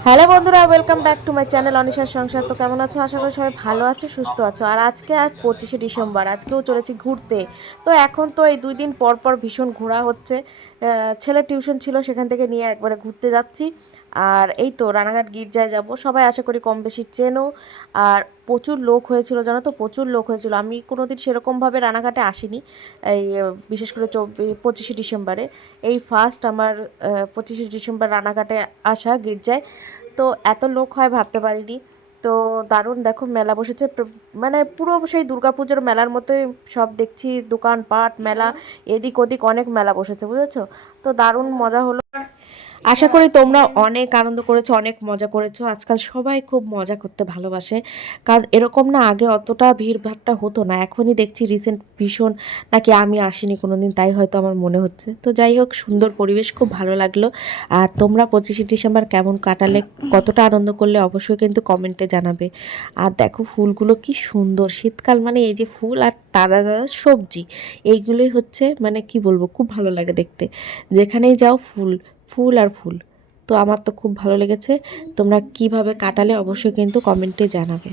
Hello বন্ধুরা welcome back to my channel অনিশার সংসার। তো কেমন আছো? আশা করি সবাই ভালো আছো, সুস্থ আছো। আর আজকে আজ পঁচিশে ডিসেম্বর, আজকেও চলেছি ঘুরতে। তো এখন তো এই দুই দিন পর পর ভীষণ ঘোরা হচ্ছে। ছেলে টিউশন ছিল, সেখান থেকে নিয়ে একবারে ঘুরতে যাচ্ছি। আর এই তো রানাঘাট গির্জায় যাব। সবাই আশা করি কম বেশি চেনো। আর প্রচুর লোক হয়েছিল জানো তো? প্রচুর লোক হয়েছিল। আমি কোনোদিন সেরকমভাবে রানাঘাটে আসিনি। এই বিশেষ করে চব্বিশ পঁচিশে ডিসেম্বরে। এই ফার্স্ট আমার পঁচিশে ডিসেম্বর রানাঘাটে আসা গির্জায়। তো এত লোক হয় ভাবতে পারিনি। তো দারুণ দেখো মেলা বসেছে। মানে পুরো সেই দুর্গাপুজোর মেলার মতোই সব দেখছি। দোকানপাট মেলা এদিক ওদিক অনেক মেলা বসেছে বুঝেছ? তো দারুণ মজা হলো। আশা করি তোমরা অনেক আনন্দ করেছ, অনেক মজা করেছ। আজকাল সবাই খুব মজা করতে ভালোবাসে। কারণ এরকম না, আগে অতটা ভিড়ভাট্টা হতো না। এখনই দেখছি রিসেন্ট ভীষণ নাকি আমি আসিনি কোনো দিন তাই হয়তো আমার মনে হচ্ছে। তো যাই হোক, সুন্দর পরিবেশ, খুব ভালো লাগল। আর তোমরা পঁচিশে ডিসেম্বর কেমন কাটালে, কতটা আনন্দ করলে, অবশ্যই কিন্তু কমেন্টে জানাবে। আর দেখো ফুলগুলো কি সুন্দর। শীতকাল মানে এই যে ফুল আর তাজা তাজা সবজি, এইগুলোই হচ্ছে মানে কি বলব, খুব ভালো লাগে দেখতে। যেখানেই যাও ফুল ফুল আর ফুল। তো আমার তো খুব ভালো লেগেছে। তোমরা কীভাবে কাটালে অবশ্যই কিন্তু কমেন্টে জানাবে।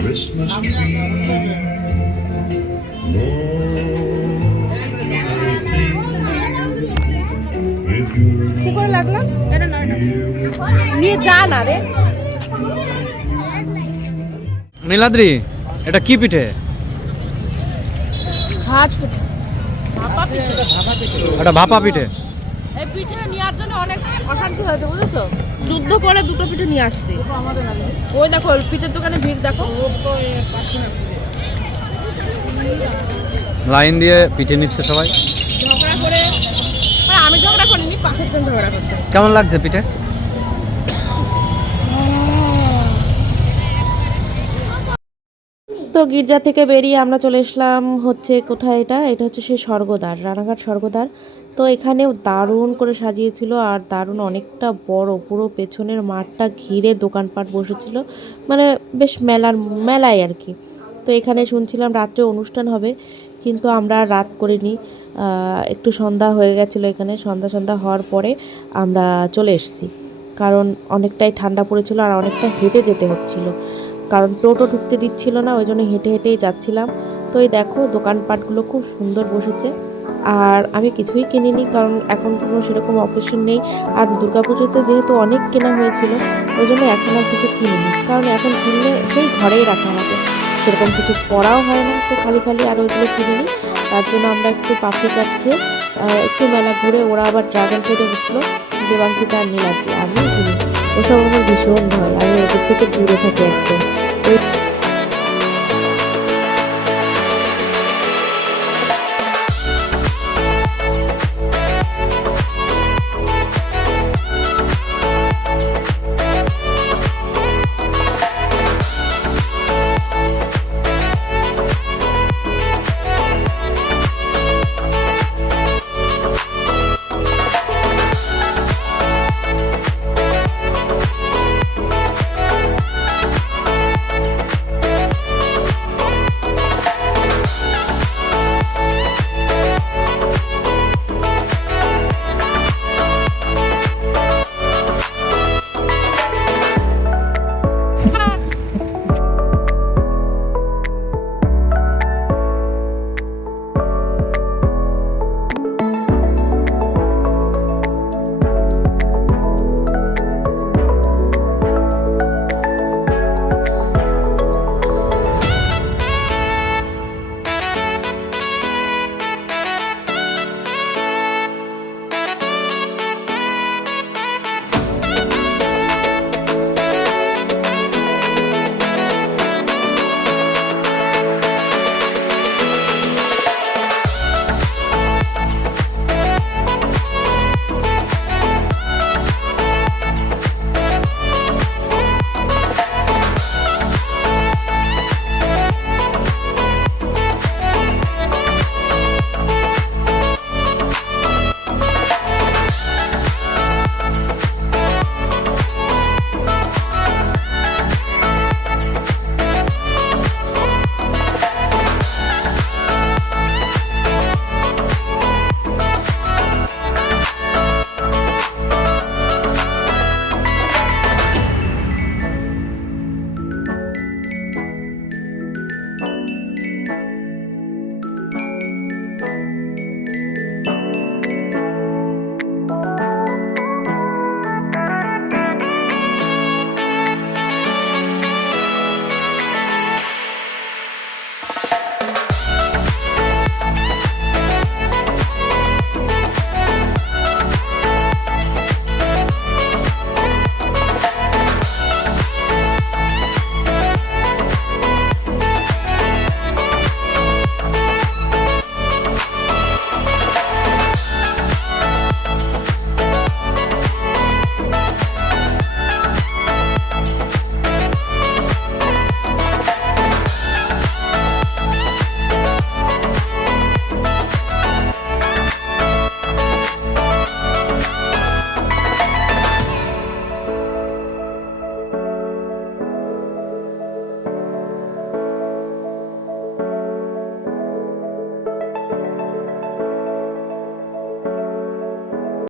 Christmas tree. কি করে লাগল? নিয়ে যা না রে। নীলাদ্রি এটা কি পিঠে? ছাঁচ এটা ভাপা পিঠে। পিঠে অনেক অশান্তি হয়েছে বুঝেছ? যুদ্ধ করে দুটো পিঠে নিয়ে আসছি। ওই দেখো পিঠের দোকানে ভিড় দেখো। লাইন দিয়ে পিঠে নিচ্ছে সবাই। ঝগড়া করে মানে আমি ঝগড়া করিনি পাশের জন ঝগড়া করছে। কেমন লাগছে পিঠে? তো গির্জা থেকে বেরিয়ে আমরা চলে এসলাম হচ্ছে কোথায় এটা? এটা হচ্ছে সেই স্বর্গদ্বার রানাঘাট স্বর্গদ্বার। তো এখানেও দারুণ করে সাজিয়েছিল আর দারুণ অনেকটা বড়, পুরো পেছনের মাঠটা ঘিরে দোকানপাট বসেছিল। মানে বেশ মেলার, মেলায় আর কি। তো এখানে শুনছিলাম রাত্রে অনুষ্ঠান হবে, কিন্তু আমরা রাত করিনি। একটু সন্ধ্যা হয়ে গেছিল এখানে, সন্ধ্যা সন্ধ্যা হওয়ার পরে আমরা চলে এসেছি। কারণ অনেকটাই ঠান্ডা পড়েছিল আর অনেকটা হেঁটে যেতে হচ্ছিল। কারণ টোটো ঢুকতে দিচ্ছিল না, ওই জন্য হেঁটে হেঁটেই যাচ্ছিলাম। তো এই দেখো দোকানপাটগুলো খুব সুন্দর বসেছে। আর আমি কিছুই কিনিনি কারণ এখন কোনো সেরকম অকেশন নেই। আর দুর্গাপুজোতে যেহেতু অনেক কেনা হয়েছিল, ওই জন্য এখন আর কিছু কিনিনি। কারণ এখন কিনলে সেই ঘরেই রাখা হবে সেরকম কিছু পড়াও হয় না, তো খালি খালি আর ওইগুলো কিনিনি। তার জন্য আমরা একটু পাপড়ি চাট একটু মেলা ঘুরে ওরা আবার ড্রাগন ফ্রুটে উঠল। দেবাঙ্কিতা আর নীলাদ্রি আমি কিনি ওসব আমার ভীষণ ভয়, আমি ওদের থেকে দূরে থাকি একদম।